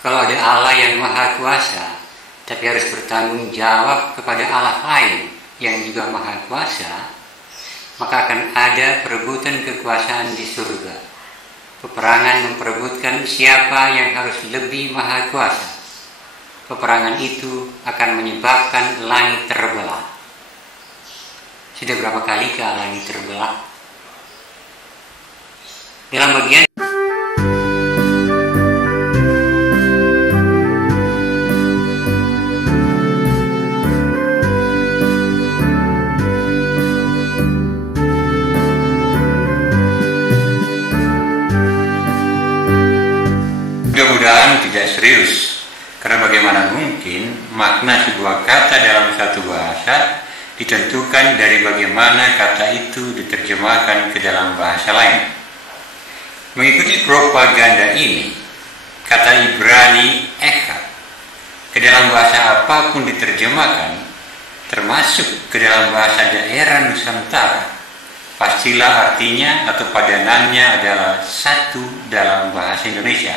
Kalau ada Allah yang maha kuasa, tapi harus bertanggung jawab kepada Allah lain yang juga maha kuasa, maka akan ada perebutan kekuasaan di surga. Peperangan memperebutkan siapa yang harus lebih maha kuasa. Peperangan itu akan menyebabkan langit terbelah. Sudah berapa kali langit terbelah? Dalam bagian mudah-mudahan tidak serius, karena bagaimana mungkin makna sebuah kata dalam satu bahasa ditentukan dari bagaimana kata itu diterjemahkan ke dalam bahasa lain. Mengikuti propaganda ini, kata Ibrani echad ke dalam bahasa apapun diterjemahkan, termasuk ke dalam bahasa daerah Nusantara, pastilah artinya atau padanannya adalah satu dalam bahasa Indonesia.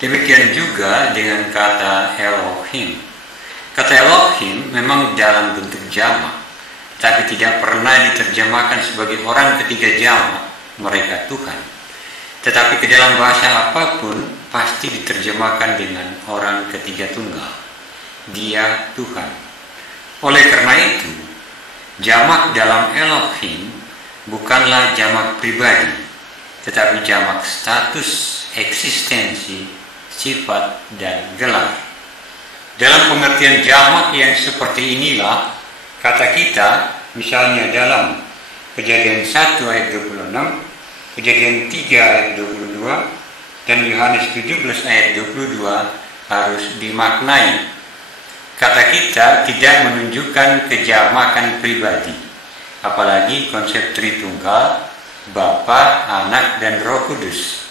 Demikian juga dengan kata Elohim. Kata Elohim memang dalam bentuk jamak, tapi tidak pernah diterjemahkan sebagai orang ketiga jamak, mereka Tuhan. Tetapi ke dalam bahasa apapun pasti diterjemahkan dengan orang ketiga tunggal, Dia Tuhan. Oleh karena itu, jamak dalam Elohim bukanlah jamak pribadi, tetapi jamak status, eksistensi, sifat, dan gelar. Dalam pengertian jamak yang seperti inilah, kata kita, misalnya dalam Kejadian 1 ayat 26, Kejadian 3 ayat 22, dan Yohanes 17 ayat 22 harus dimaknai. Kata kita tidak menunjukkan kejamakan pribadi, apalagi konsep Tritunggal, Bapa, Anak, dan Roh Kudus.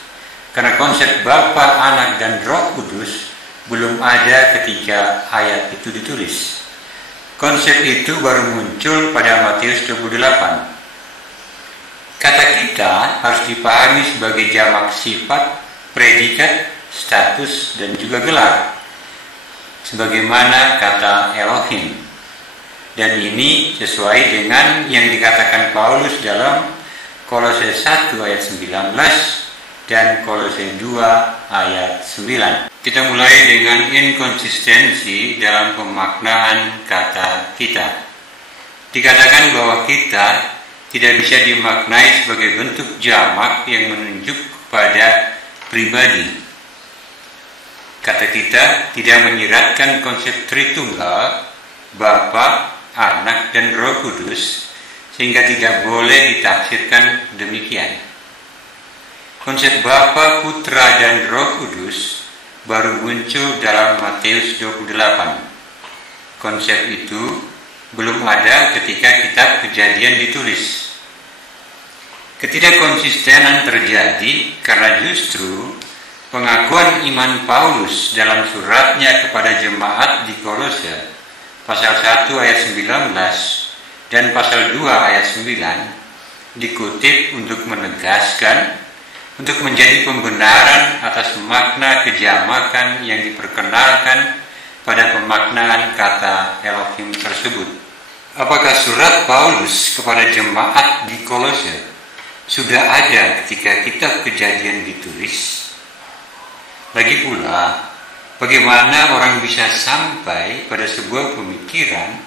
Karena konsep Bapa, Anak, dan Roh Kudus belum ada ketika ayat itu ditulis. Konsep itu baru muncul pada Matius 28. Kata kita harus dipahami sebagai jamak sifat, predikat, status, dan juga gelar, sebagaimana kata Elohim. Dan ini sesuai dengan yang dikatakan Paulus dalam Kolose 1 ayat 19 dan Kolose 2 ayat 9. Kita mulai dengan inkonsistensi dalam pemaknaan kata kita. Dikatakan bahwa kita tidak bisa dimaknai sebagai bentuk jamak yang menunjuk pada pribadi. Kata kita tidak menyiratkan konsep Tritunggal, Bapa, Anak, dan Roh Kudus, sehingga tidak boleh ditafsirkan demikian. Konsep Bapa, Putra, dan Roh Kudus baru muncul dalam Matius 28. Konsep itu belum ada ketika kitab Kejadian ditulis. Ketidakkonsistenan terjadi karena justru pengakuan iman Paulus dalam suratnya kepada jemaat di Kolose, pasal 1 ayat 19 dan pasal 2 ayat 9, dikutip untuk menegaskan, untuk menjadi pembenaran atas makna kejamakan yang diperkenalkan pada pemaknaan kata Elohim tersebut. Apakah surat Paulus kepada jemaat di Kolose sudah ada ketika kitab Kejadian ditulis? Lagi pula, bagaimana orang bisa sampai pada sebuah pemikiran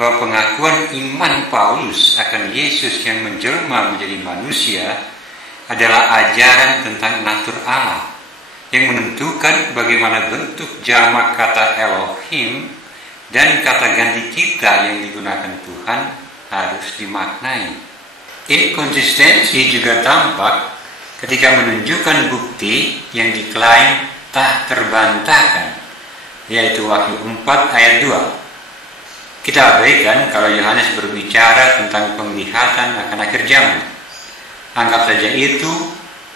bahwa pengakuan iman Paulus akan Yesus yang menjelma menjadi manusia adalah ajaran tentang natur Allah yang menentukan bagaimana bentuk jamak kata Elohim dan kata ganti kita yang digunakan Tuhan harus dimaknai. Inkonsistensi juga tampak ketika menunjukkan bukti yang diklaim tak terbantahkan, yaitu Wahyu 4 ayat 2. Kita abaikan kalau Yohanes berbicara tentang penglihatan akan akhir zaman. Anggap saja itu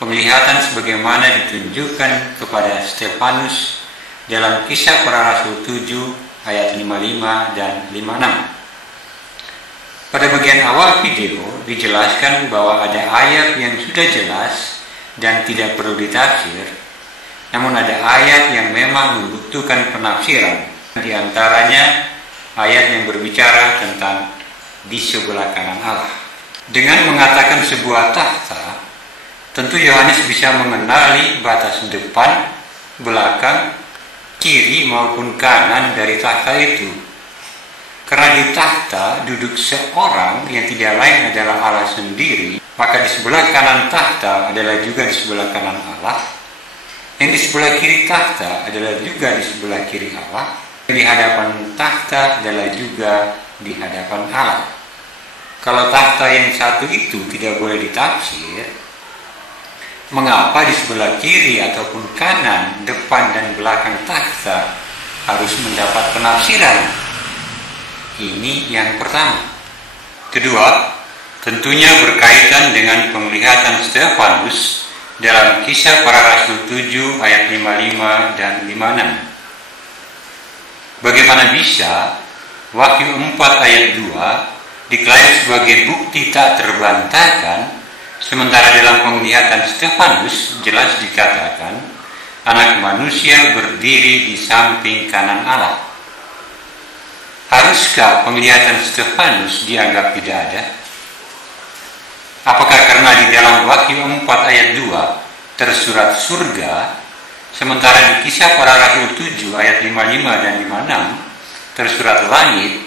penglihatan sebagaimana ditunjukkan kepada Stefanus dalam Kisah Para Rasul 7 ayat 55 dan 56. Pada bagian awal video dijelaskan bahwa ada ayat yang sudah jelas dan tidak perlu ditafsir, namun ada ayat yang memang membutuhkan penafsiran. Di antaranya ayat yang berbicara tentang di sebelah kanan Allah. Dengan mengatakan sebuah tahta, tentu Yohanes bisa mengenali batas depan, belakang, kiri maupun kanan dari tahta itu. Karena di tahta duduk seorang yang tidak lain adalah Allah sendiri, maka di sebelah kanan tahta adalah juga di sebelah kanan Allah. Yang di sebelah kiri tahta adalah juga di sebelah kiri Allah. Yang di hadapan tahta adalah juga di hadapan Allah. Kalau tahta yang satu itu tidak boleh ditafsir, mengapa di sebelah kiri ataupun kanan, depan dan belakang tahta harus mendapat penafsiran? Ini yang pertama. Kedua, tentunya berkaitan dengan penglihatan Stefanus dalam Kisah Para Rasul 7 ayat 55 dan 56. Bagaimana bisa Wahyu 4 ayat 2 diklaim sebagai bukti tak terbantahkan, sementara dalam penglihatan Stefanus jelas dikatakan Anak Manusia berdiri di samping kanan Allah? Haruskah penglihatan Stefanus dianggap tidak ada? Apakah karena di dalam Wahyu 4 ayat 2 tersurat surga, sementara di Kisah Para Rasul 7 ayat 55 dan 56 tersurat langit,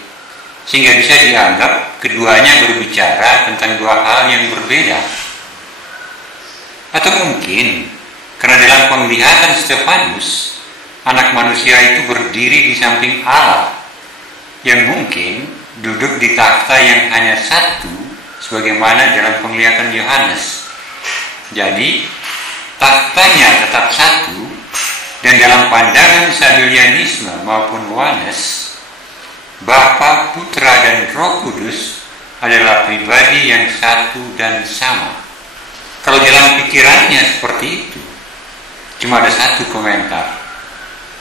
sehingga bisa dianggap keduanya berbicara tentang dua hal yang berbeda? Atau mungkin karena dalam penglihatan Stefanus, Anak Manusia itu berdiri di samping Allah, yang mungkin duduk di takhta yang hanya satu, sebagaimana dalam penglihatan Yohanes. Jadi, takhtanya tetap satu, dan dalam pandangan Sabellianisme maupun Oneness, Bapa, Putra, dan Roh Kudus adalah pribadi yang satu dan sama. Kalau dalam pikirannya seperti itu, cuma ada satu komentar.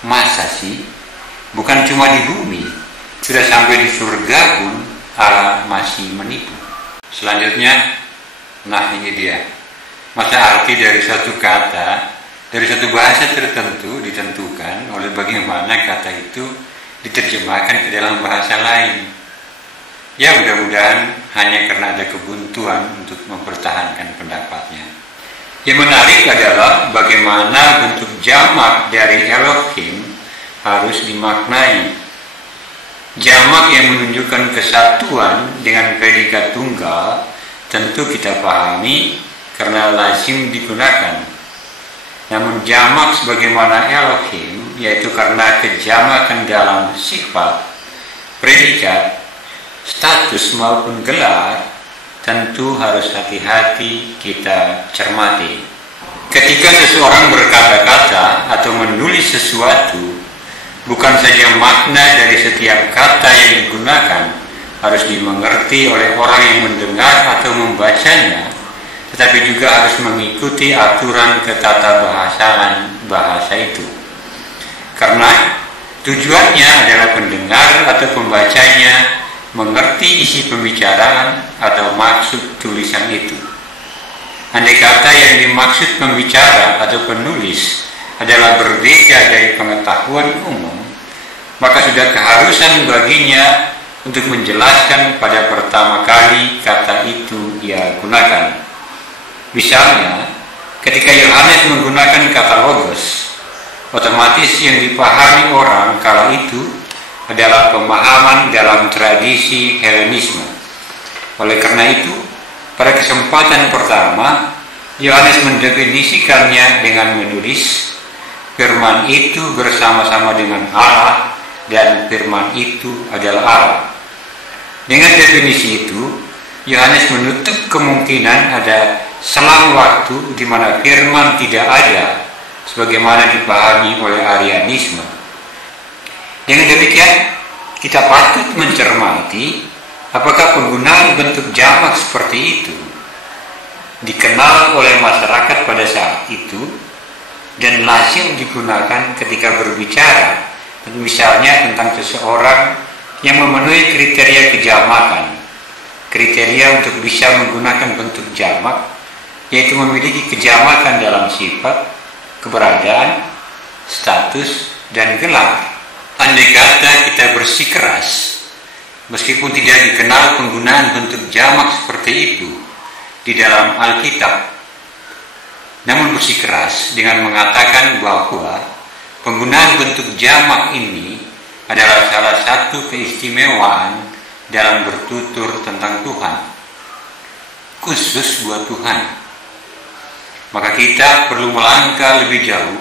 Masa sih? Bukan cuma di bumi, sudah sampai di surga pun Allah masih menipu. Selanjutnya, nah ini dia. Masa arti dari satu kata, dari satu bahasa tertentu ditentukan oleh bagaimana kata itu diterjemahkan ke dalam bahasa lain. Ya, mudah-mudahan hanya karena ada kebuntuan untuk mempertahankan pendapatnya. Yang menarik adalah bagaimana bentuk jamak dari Elohim harus dimaknai. Jamak yang menunjukkan kesatuan dengan predikat tunggal tentu kita pahami karena lazim digunakan. Namun jamak sebagaimana Elohim, yaitu karena kejamakan dalam sifat, predikat, status maupun gelar, tentu harus hati-hati kita cermati. Ketika seseorang berkata-kata atau menulis sesuatu, bukan saja makna dari setiap kata yang digunakan harus dimengerti oleh orang yang mendengar atau membacanya, tetapi juga harus mengikuti aturan ketatabahasaan bahasa itu. Karena tujuannya adalah pendengar atau pembacanya mengerti isi pembicaraan atau maksud tulisan itu. Andai kata yang dimaksud pembicara atau penulis adalah berbeda dari pengetahuan umum, maka sudah keharusan baginya untuk menjelaskan pada pertama kali kata itu ia gunakan. Misalnya, ketika Yohanes menggunakan kata logos, otomatis yang dipahami orang kala itu adalah pemahaman dalam tradisi Helenisme. Oleh karena itu, pada kesempatan pertama, Yohanes mendefinisikannya dengan menulis, firman itu bersama-sama dengan Allah dan firman itu adalah Allah. Dengan definisi itu, Yohanes menutup kemungkinan ada selang waktu di mana firman tidak ada, sebagaimana dipahami oleh Arianisme. Dengan demikian, kita patut mencermati apakah penggunaan bentuk jamak seperti itu dikenal oleh masyarakat pada saat itu dan lazim digunakan ketika berbicara, misalnya tentang seseorang yang memenuhi kriteria kejamakan. Kriteria untuk bisa menggunakan bentuk jamak yaitu memiliki kejamakan dalam sifat, keberadaan, status, dan gelar. Andai kata kita bersikeras, meskipun tidak dikenal penggunaan bentuk jamak seperti itu di dalam Alkitab, namun bersikeras dengan mengatakan bahwa penggunaan bentuk jamak ini adalah salah satu keistimewaan dalam bertutur tentang Tuhan, khusus buat Tuhan. Maka kita perlu melangkah lebih jauh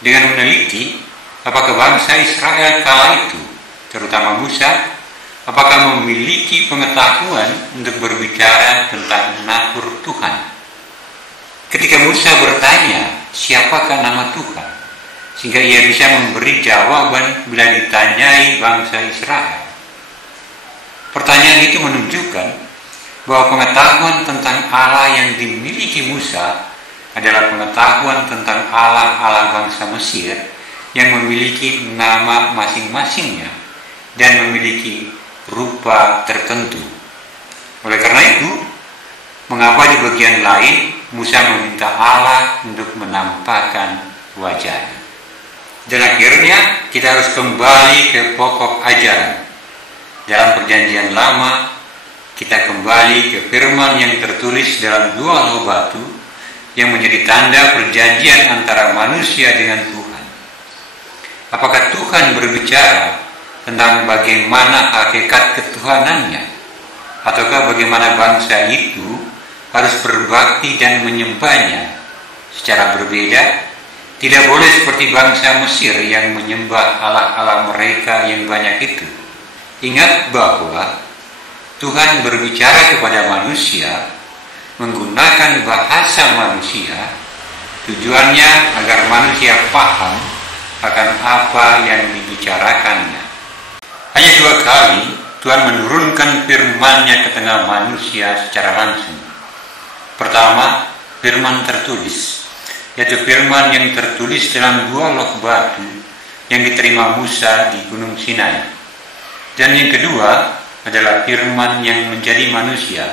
dengan meneliti apakah bangsa Israel kala itu, terutama Musa, apakah memiliki pengetahuan untuk berbicara tentang natur Tuhan. Ketika Musa bertanya, siapakah nama Tuhan? Sehingga ia bisa memberi jawaban bila ditanyai bangsa Israel. Pertanyaan itu menunjukkan bahwa pengetahuan tentang Allah yang dimiliki Musa adalah pengetahuan tentang Allah bangsa Mesir yang memiliki nama masing-masingnya dan memiliki rupa tertentu. Oleh karena itu, mengapa di bagian lain Musa meminta Allah untuk menampakkan wajahnya? Dan akhirnya kita harus kembali ke pokok ajaran. Dalam Perjanjian Lama, kita kembali ke firman yang tertulis dalam 2 loh batu yang menjadi tanda perjanjian antara manusia dengan Tuhan. Apakah Tuhan berbicara tentang bagaimana hakikat ketuhanannya, ataukah bagaimana bangsa itu harus berbakti dan menyembahnya secara berbeda? Tidak boleh seperti bangsa Mesir yang menyembah Allah-Allah mereka yang banyak itu. Ingat bahwa Tuhan berbicara kepada manusia menggunakan bahasa manusia, tujuannya agar manusia paham akan apa yang dibicarakannya. Hanya 2 kali Tuhan menurunkan firman-Nya ke tengah manusia secara langsung. Pertama, firman tertulis, yaitu firman yang tertulis dalam 2 loh batu yang diterima Musa di Gunung Sinai. Dan yang kedua adalah firman yang menjadi manusia,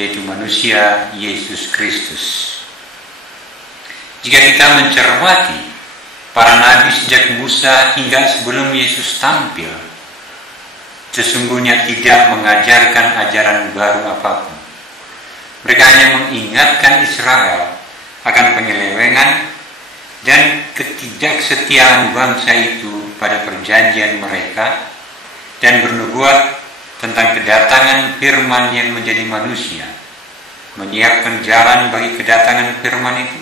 yaitu manusia Yesus Kristus. Jika kita mencermati para nabi sejak Musa hingga sebelum Yesus tampil, sesungguhnya tidak mengajarkan ajaran baru apapun. Mereka hanya mengingatkan Israel akan penyelewengan dan ketidaksetiaan bangsa itu pada perjanjian mereka, dan bernubuat tentang kedatangan firman yang menjadi manusia, menyiapkan jalan bagi kedatangan firman itu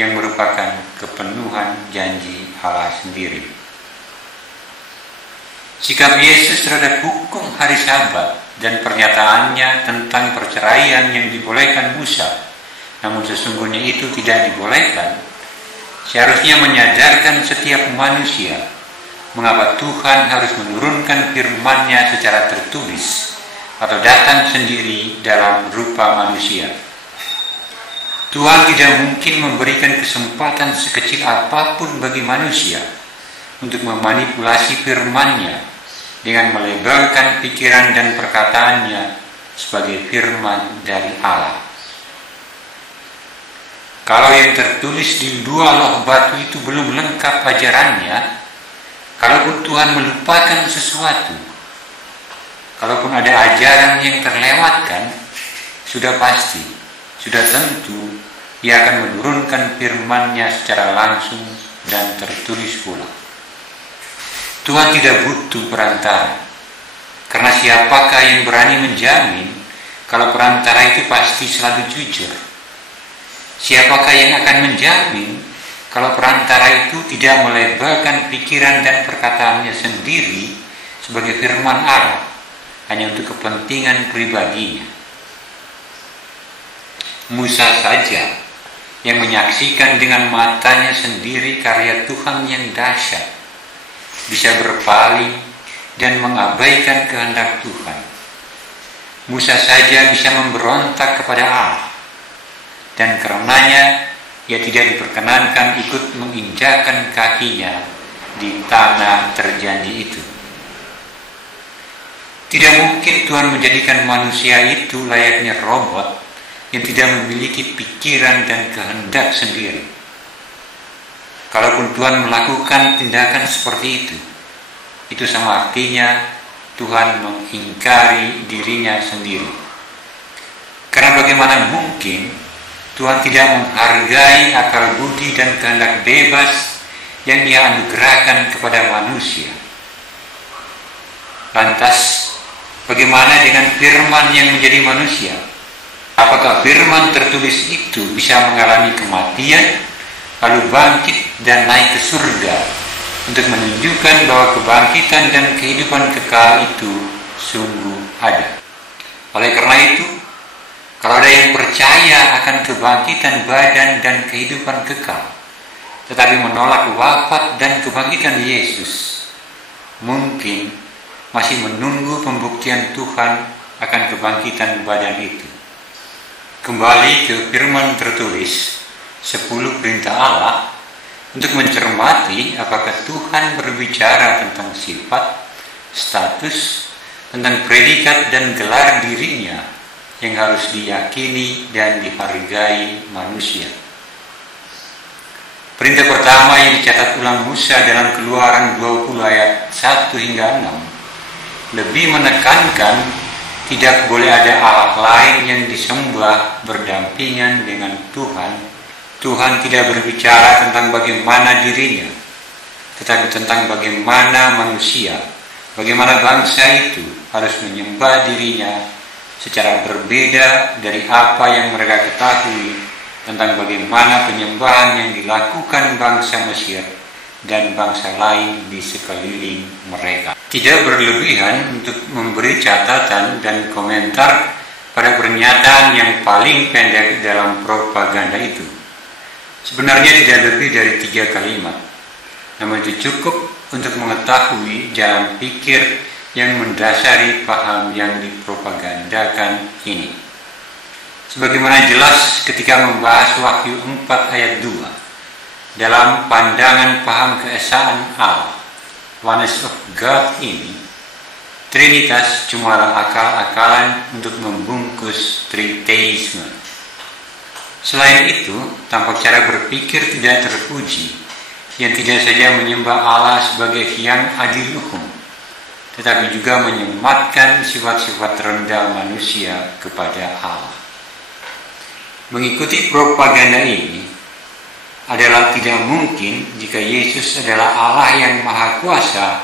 yang merupakan kepenuhan janji Allah sendiri. Sikap Yesus terhadap hukum hari Sabat dan pernyataannya tentang perceraian yang dibolehkan Musa, namun sesungguhnya itu tidak dibolehkan, seharusnya menyadarkan setiap manusia mengapa Tuhan harus menurunkan firman-Nya secara tertulis atau datang sendiri dalam rupa manusia. Tuhan tidak mungkin memberikan kesempatan sekecil apapun bagi manusia untuk memanipulasi firman-Nya dengan melabelkan pikiran dan perkataannya sebagai firman dari Allah. Kalau yang tertulis di 2 loh batu itu belum lengkap ajarannya, kalaupun Tuhan melupakan sesuatu, kalaupun ada ajaran yang terlewatkan, sudah pasti, sudah tentu Ia akan menurunkan firman-Nya secara langsung dan tertulis pula. Tuhan tidak butuh perantara, karena siapakah yang berani menjamin kalau perantara itu pasti selalu jujur? Siapakah yang akan menjamin kalau perantara itu tidak melabelkan pikiran dan perkataannya sendiri sebagai firman Allah hanya untuk kepentingan pribadinya? Musa saja yang menyaksikan dengan matanya sendiri karya Tuhan yang dahsyat bisa berpaling dan mengabaikan kehendak Tuhan. Musa saja bisa memberontak kepada Allah, dan karenanya ia tidak diperkenankan ikut menginjakan kakinya di tanah terjanji itu. Tidak mungkin Tuhan menjadikan manusia itu layaknya robot yang tidak memiliki pikiran dan kehendak sendiri. Kalaupun Tuhan melakukan tindakan seperti itu sama artinya Tuhan mengingkari dirinya sendiri. Karena bagaimana mungkin Tuhan tidak menghargai akal budi dan kehendak bebas yang Dia anugerahkan kepada manusia. Lantas, bagaimana dengan firman yang menjadi manusia? Apakah firman tertulis itu bisa mengalami kematian, lalu bangkit dan naik ke surga, untuk menunjukkan bahwa kebangkitan dan kehidupan kekal itu sungguh ada? Oleh karena itu, kalau ada yang percaya akan kebangkitan badan dan kehidupan kekal, tetapi menolak wafat dan kebangkitan Yesus, mungkin masih menunggu pembuktian Tuhan akan kebangkitan badan itu. Kembali ke firman tertulis 10 perintah Allah untuk mencermati apakah Tuhan berbicara tentang sifat, status, tentang predikat dan gelar dirinya yang harus diyakini dan dihargai manusia. Perintah pertama yang dicatat ulang Musa dalam Keluaran 20 ayat 1 hingga 6 lebih menekankan tidak boleh ada Allah lain yang disembah berdampingan dengan Tuhan. Tuhan tidak berbicara tentang bagaimana dirinya, tetapi tentang bagaimana manusia, bagaimana bangsa itu harus menyembah dirinya secara berbeda dari apa yang mereka ketahui tentang bagaimana penyembahan yang dilakukan bangsa Mesir dan bangsa lain di sekeliling mereka. Tidak berlebihan untuk memberi catatan dan komentar pada pernyataan yang paling pendek dalam propaganda itu. Sebenarnya tidak lebih dari 3 kalimat, namun itu cukup untuk mengetahui jalan pikir yang mendasari paham yang dipropagandakan ini. Sebagaimana jelas ketika membahas Wahyu 4 ayat 2, dalam pandangan paham keesaan Allah, oneness of God ini, Trinitas cumalah akal-akalan untuk membungkus triteisme. Selain itu, tampak cara berpikir tidak terpuji, yang tidak saja menyembah Allah sebagai yang adil hukum, tetapi juga menyematkan sifat-sifat rendah manusia kepada Allah. Mengikuti propaganda ini adalah tidak mungkin jika Yesus adalah Allah yang Maha Kuasa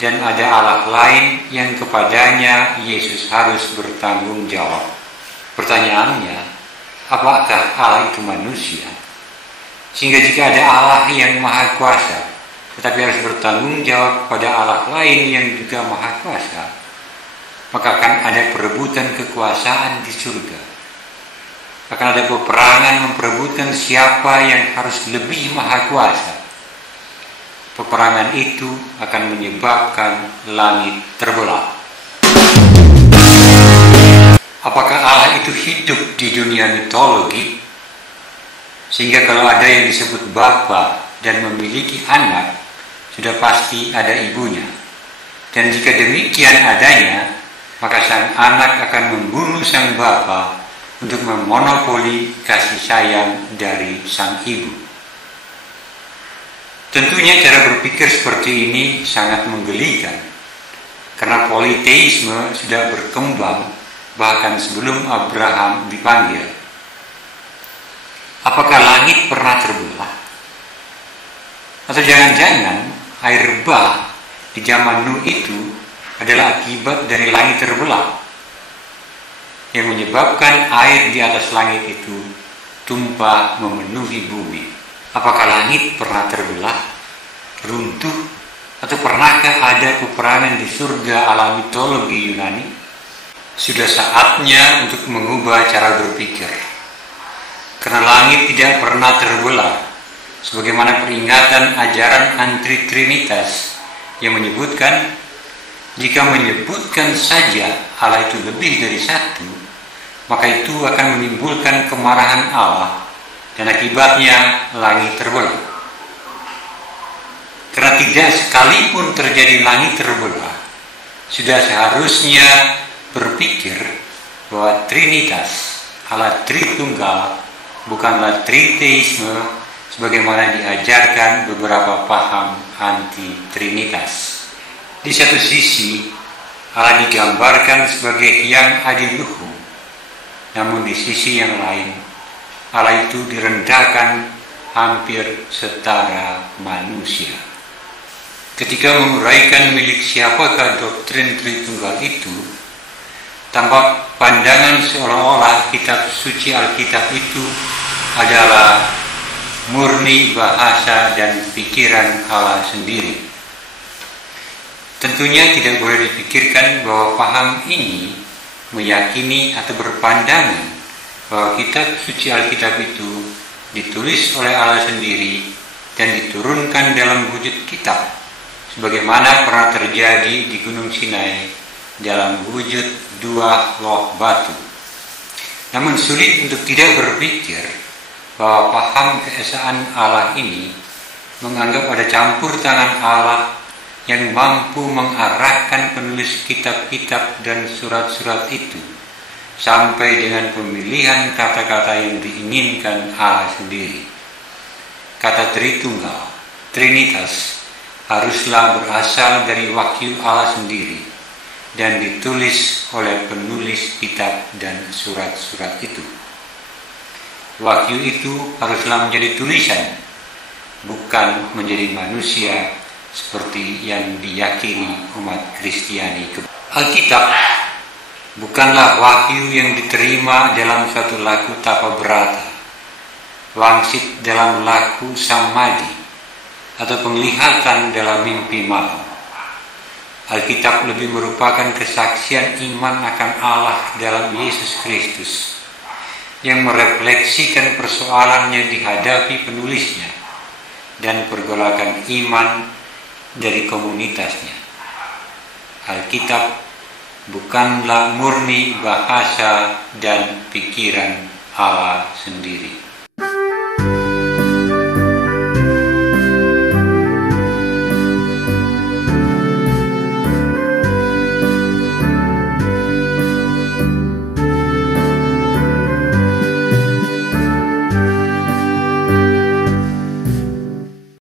dan ada Allah lain yang kepadanya Yesus harus bertanggung jawab. Pertanyaannya, apakah Allah itu manusia? Sehingga jika ada Allah yang Maha Kuasa tetapi harus bertanggung jawab pada Allah lain yang juga Maha Kuasa, maka akan ada perebutan kekuasaan di surga. Akan ada peperangan memperebutkan siapa yang harus lebih maha kuasa. Peperangan itu akan menyebabkan langit terbelah. Apakah Allah itu hidup di dunia mitologi? Sehingga kalau ada yang disebut bapa dan memiliki anak, sudah pasti ada ibunya. Dan jika demikian adanya, maka sang anak akan membunuh sang bapa untuk memonopoli kasih sayang dari sang ibu. Tentunya cara berpikir seperti ini sangat menggelikan, karena politeisme sudah berkembang bahkan sebelum Abraham dipanggil. Apakah langit pernah terbelah? Atau jangan-jangan air bah di zaman Nuh itu adalah akibat dari langit terbelah, yang menyebabkan air di atas langit itu tumpah memenuhi bumi. Apakah langit pernah terbelah, runtuh, atau pernahkah ada peperangan di surga ala mitologi Yunani? Sudah saatnya untuk mengubah cara berpikir. Karena langit tidak pernah terbelah, sebagaimana peringatan ajaran anti-trinitas yang menyebutkan jika menyebutkan saja Allah itu lebih dari satu, maka itu akan menimbulkan kemarahan Allah dan akibatnya langit terbelah. Karena tidak sekalipun terjadi langit terbelah, sudah seharusnya berpikir bahwa Trinitas, Allah Tritunggal, bukanlah triteisme sebagaimana diajarkan beberapa paham anti-trinitas. Di satu sisi, Allah digambarkan sebagai yang adiluhu, namun di sisi yang lain, Allah itu direndahkan hampir setara manusia. Ketika menguraikan milik siapakah doktrin Tritunggal itu, tampak pandangan seolah-olah kitab suci Alkitab itu adalah murni bahasa dan pikiran Allah sendiri. Tentunya tidak boleh dipikirkan bahwa paham ini meyakini atau berpandangan bahwa kitab suci Alkitab itu ditulis oleh Allah sendiri dan diturunkan dalam wujud kitab, sebagaimana pernah terjadi di Gunung Sinai dalam wujud 2 loh batu. Namun sulit untuk tidak berpikir bahwa paham keesaan Allah ini menganggap ada campur tangan Allah yang mampu mengarahkan penulis kitab-kitab dan surat-surat itu sampai dengan pemilihan kata-kata yang diinginkan Allah sendiri. Kata Tritunggal, Trinitas, haruslah berasal dari wahyu Allah sendiri dan ditulis oleh penulis kitab dan surat-surat itu. Wahyu itu haruslah menjadi tulisan, bukan menjadi manusia seperti yang diyakini umat Kristiani. Alkitab bukanlah wahyu yang diterima dalam suatu laku tapa berata, wangsit dalam laku samadhi, atau penglihatan dalam mimpi malam. Alkitab lebih merupakan kesaksian iman akan Allah dalam Yesus Kristus yang merefleksikan persoalan yang dihadapi penulisnya dan pergolakan iman dari komunitasnya. Alkitab bukanlah murni bahasa dan pikiran Allah sendiri.